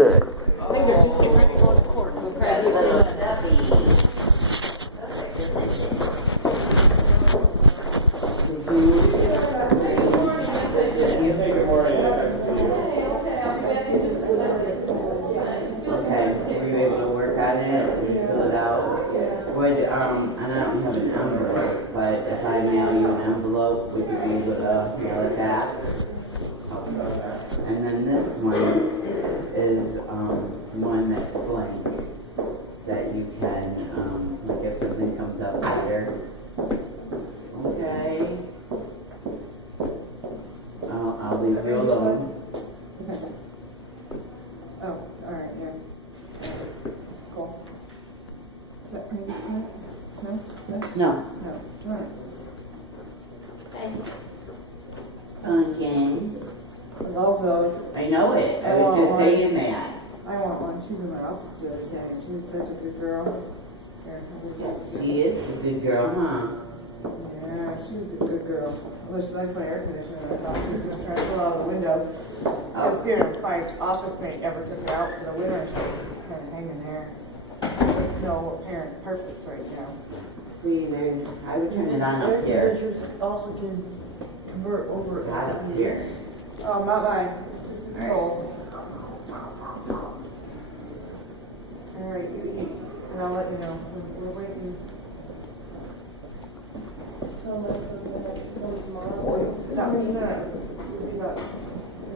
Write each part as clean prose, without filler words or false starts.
good. I think they're just getting ready to go to court. So That little stubby. Okay, were you able to work on it? Fill it out? Would, and I don't have an envelope, but if I mail you an envelope, would you be able to mail it back? And then this one is one that's blank that you can, like if something comes up later. Okay. I'll leave you alone. Oh, alright, yeah. Cool. Is that pretty good? No? No. No. Alright. James. I love those. I know it. I was just saying that. I want one. She's in my office the other day. She was such a good girl. Here, She is a good girl, huh? yeah, she was a good girl. Although she liked my air conditioner, I thought she was going to try to pull out the window. Because here, my office mate ever took it out for the winter, so it's just kind of hanging there. No apparent purpose right now. See, then I would turn it on up here. Also can convert over. Not up here. Oh, not mine. Just a control. All right, you eat, and I'll let you know. We're waiting. Tell them that tomorrow. Or not me, no. It'll be about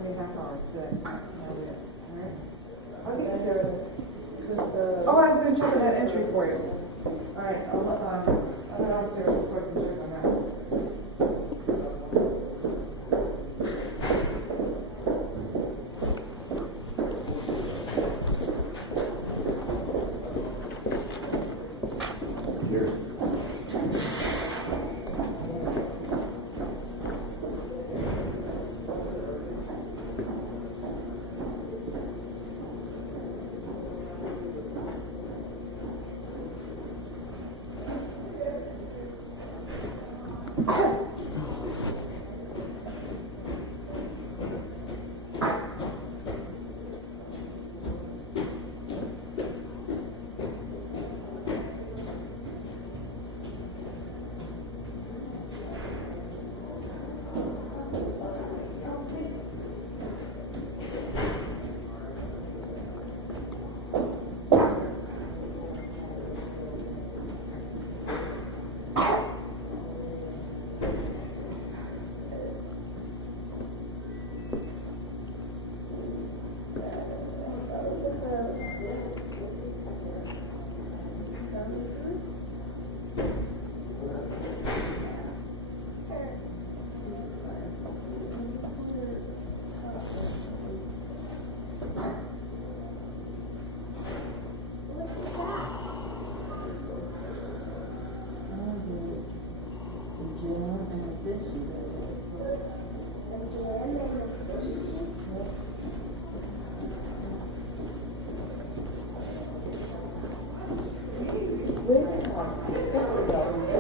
maybe half hour today. All right. I'll get there. Oh, I was going to check on that entry for you. All right, I'll go downstairs before I can check on that.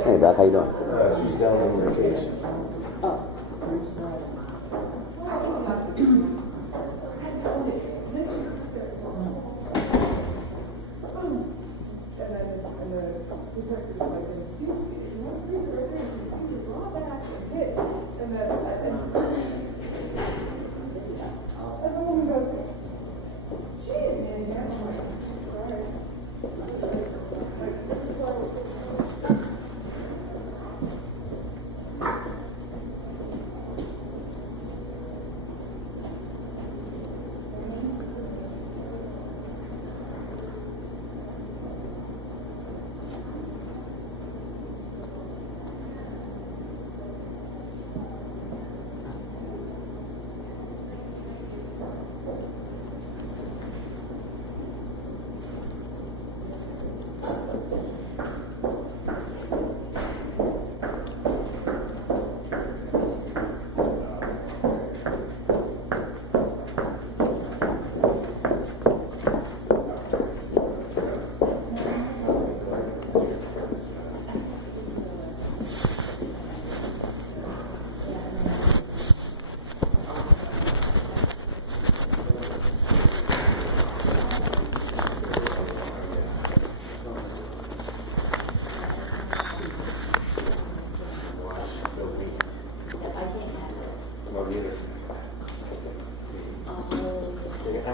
Hey, Beth, how you doing? She's down on her case.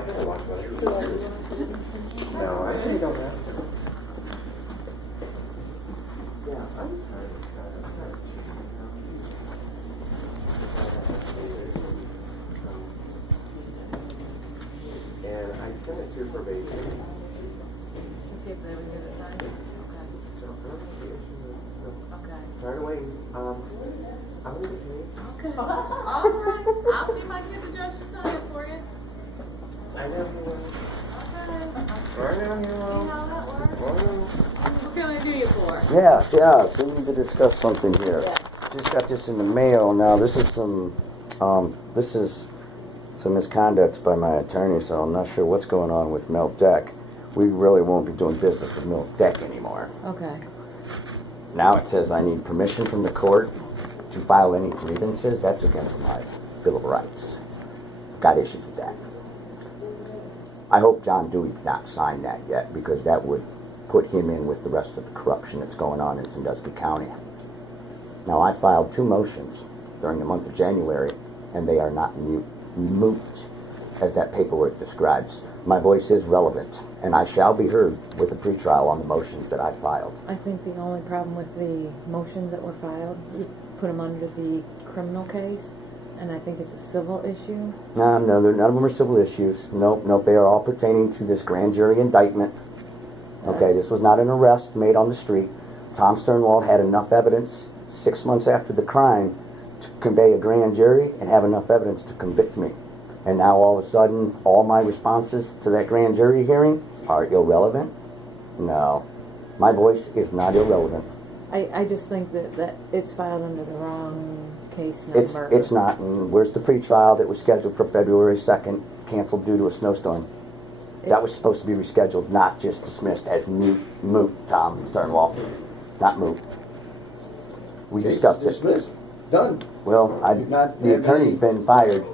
I can watch whatever. So, you want No, I actually don't have to. Yeah, I'm tired. And I sent it to probation. To see if they would get it signed? Okay. So, I don't have the issue. No. Okay. Tired of waiting. I'm going to pay. Okay. All right. I'll see if I can get the judge to sign it for you. I know you will. Okay. I know you See will. how that works? Oh, What can I do you for? Yeah, so we need to discuss something here. Just got this in the mail. Now, this is some misconduct by my attorney, so I'm not sure what's going on with Milk Deck. We really won't be doing business with Milk Deck anymore. Okay. Now it says I need permission from the court to file any grievances. That's against my Bill of Rights. Got issues with that. I hope John Dewey did not sign that yet, because that would put him in with the rest of the corruption that's going on in Sandusky County. Now, I filed 2 motions during the month of January, and they are not moot, as that paperwork describes. My voice is relevant, and I shall be heard with a pretrial on the motions that I filed. I think the only problem with the motions that were filed, you put them under the criminal case, and I think it's a civil issue. No, none of them are civil issues. Nope, they are all pertaining to this grand jury indictment. Okay, this was not an arrest made on the street. Tom Sternwald had enough evidence 6 months after the crime to convey a grand jury and have enough evidence to convict me. And now all of a sudden, all my responses to that grand jury hearing are irrelevant? No, my voice is not irrelevant. I just think that it's filed under the wrong case number. It's not, and where's the pretrial that was scheduled for February 2nd, canceled due to a snowstorm? That was supposed to be rescheduled, not just dismissed as moot, Tom Sternwald. Not moot. We discussed it. Dismissed. Done. Well, Not the attorney's been fired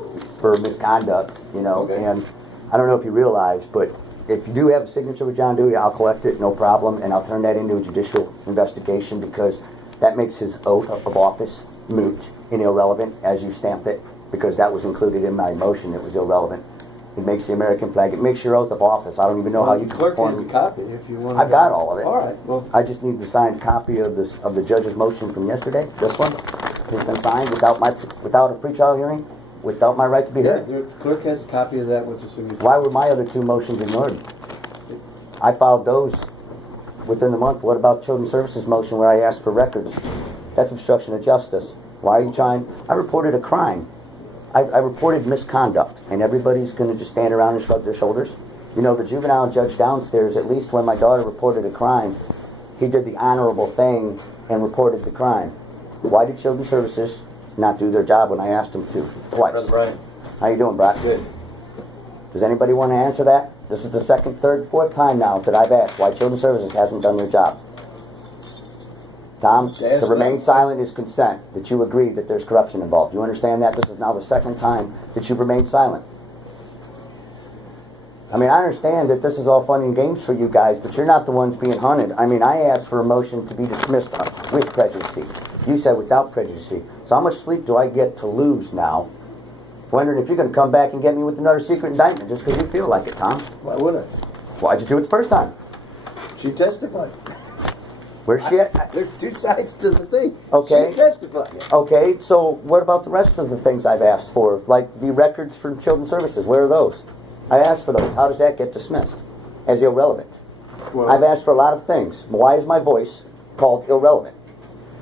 for misconduct, Okay. and I don't know if you realize, but if you do have a signature with John Dewey, I'll collect it, no problem, and I'll turn that into a judicial investigation, because that makes his oath of office moot and irrelevant, as you stamped it, because that was included in my motion. It was irrelevant. It makes the American flag. It makes your oth of office. I don't even know how you The can clerk has a perform. copy if you want. I've got all of it. All right. Well, I just need the signed copy of the judge's motion from yesterday. This one has been signed without a pretrial hearing, without my right to be yeah, heard. the clerk has a copy of that with the signature. Why were my other 2 motions ignored? I filed those within the month. What about Children's Services motion where I asked for records? That's obstruction of justice. Why are you trying? I reported a crime. I reported misconduct, and everybody's going to just stand around and shrug their shoulders. You know, the juvenile judge downstairs, at least when my daughter reported a crime, he did the honorable thing and reported the crime. Why did Children's Services not do their job when I asked them to? Twice. Brother Brian. How you doing, Brock? Good. Does anybody want to answer that? This is the 2nd, 3rd, 4th time now that I've asked why Children's Services hasn't done their job. Tom, Yes, to remain sir. silent is consent, that you agree that there's corruption involved. You understand that? This is now the 2nd time that you've remained silent. I mean, I understand that this is all fun and games for you guys, but you're not the ones being hunted. I mean, I asked for a motion to be dismissed with prejudice. You said without prejudice. So how much sleep do I get to lose now? Wondering if you're going to come back and get me with another secret indictment just because you feel like it, Tom. Why would I? Why'd you do it the first time? She testified. Where's she at? There's 2 sides to the thing. Okay. She testified. Okay, so what about the rest of the things I've asked for? Like the records from Children's Services, where are those? I asked for those. How does that get dismissed as irrelevant? Well, I've asked for a lot of things. Why is my voice called irrelevant?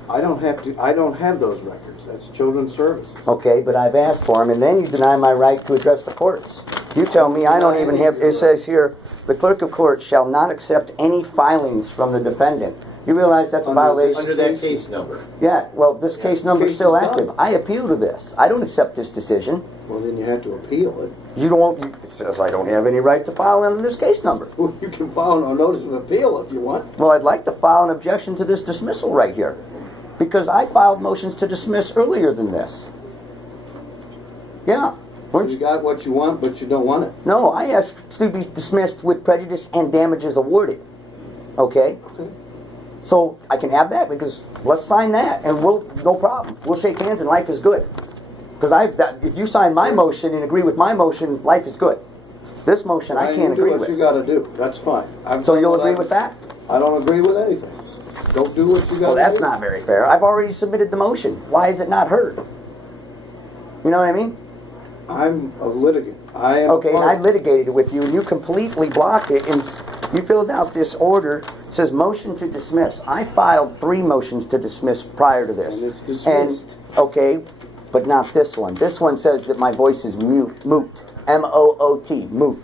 I don't have those records. That's Children's Services. Okay, but I've asked for them, and then you deny my right to address the courts. You tell me I don't even have, it says here, the clerk of court shall not accept any filings from the defendant. You realize that's a violation? Under that case number. Yeah, well, this case number is Case still is active. done. I appeal to this. I don't accept this decision. Well, then you have to appeal it. You don't. It says I don't have any right to file under this case number. Well, you can file a notice of appeal if you want. Well, I'd like to file an objection to this dismissal right here, because I filed motions to dismiss earlier than this. Yeah. Weren't You you? got what you want, but you don't want it. No, I asked to be dismissed with prejudice and damages awarded. Okay. Okay. So I can have that, because let's sign that, and no problem. We'll shake hands and life is good. Because if you sign my motion and agree with my motion, life is good. This motion, I Brian, can't you do agree what with. you gotta do, that's fine. So you'll agree with that? I don't agree with anything. Don't do what you gotta do. Well, that's not very fair. I've already submitted the motion. Why is it not heard? You know what I mean? I'm a litigant. I am. Okay, and I litigated it with you, and you completely blocked it, and you filled out this order. It says motion to dismiss. I filed 3 motions to dismiss prior to this. And it's dismissed. Okay, but not this one. This one says that my voice is moot. M-O-O-T, moot.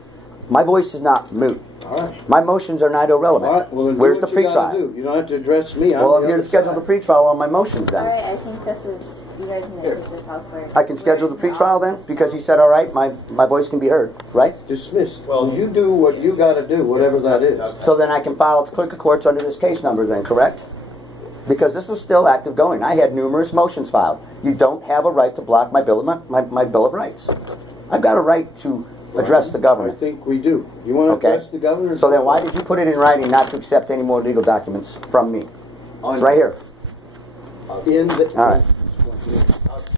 My voice is not moot. All right. My motions are not irrelevant. All right, well, then Where's do the what you gotta pretrial? do. You don't have to address me. Well, I'm the here to other schedule the side. pretrial on my motions All then. right, I think this is, you guys need to take this elsewhere. I can schedule the pretrial then? Because he said, all right, my voice can be heard, right? Dismiss. Well, you do what you gotta do, whatever that is. So then I can file the clerk of courts under this case number then, correct? Because this is still active going. I had numerous motions filed. You don't have a right to block my bill of, my Bill of Rights. I've got a right to address the I government. think we do. You wanna Okay. address the governor? So then why did you put it in writing not to accept any more legal documents from me? It's right here. In the... All right.